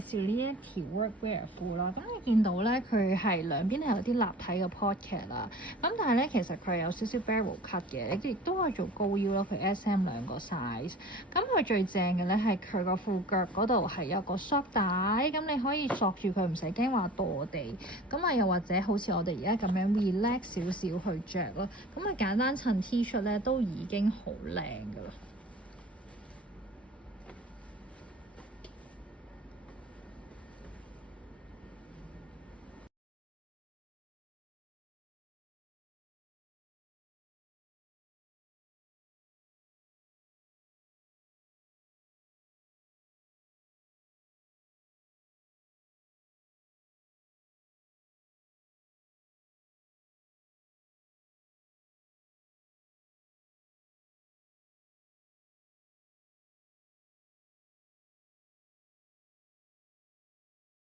紹呢一條 workwear 褲啦。咁你見到咧，佢係兩邊係有啲立體嘅 pocket 啦。咁但係咧，其實佢係有少少 barrel cut 嘅，亦都可以做高腰咯。佢 SM 兩個 size。咁佢最正嘅咧係佢個褲腳嗰度係有個 sock 帶，咁你可以索住佢，唔使驚話墮地。咁啊，又或者好似我哋而家咁樣 relax 少少去着咯。咁啊，簡單襯 T 恤咧都已經好靚㗎啦。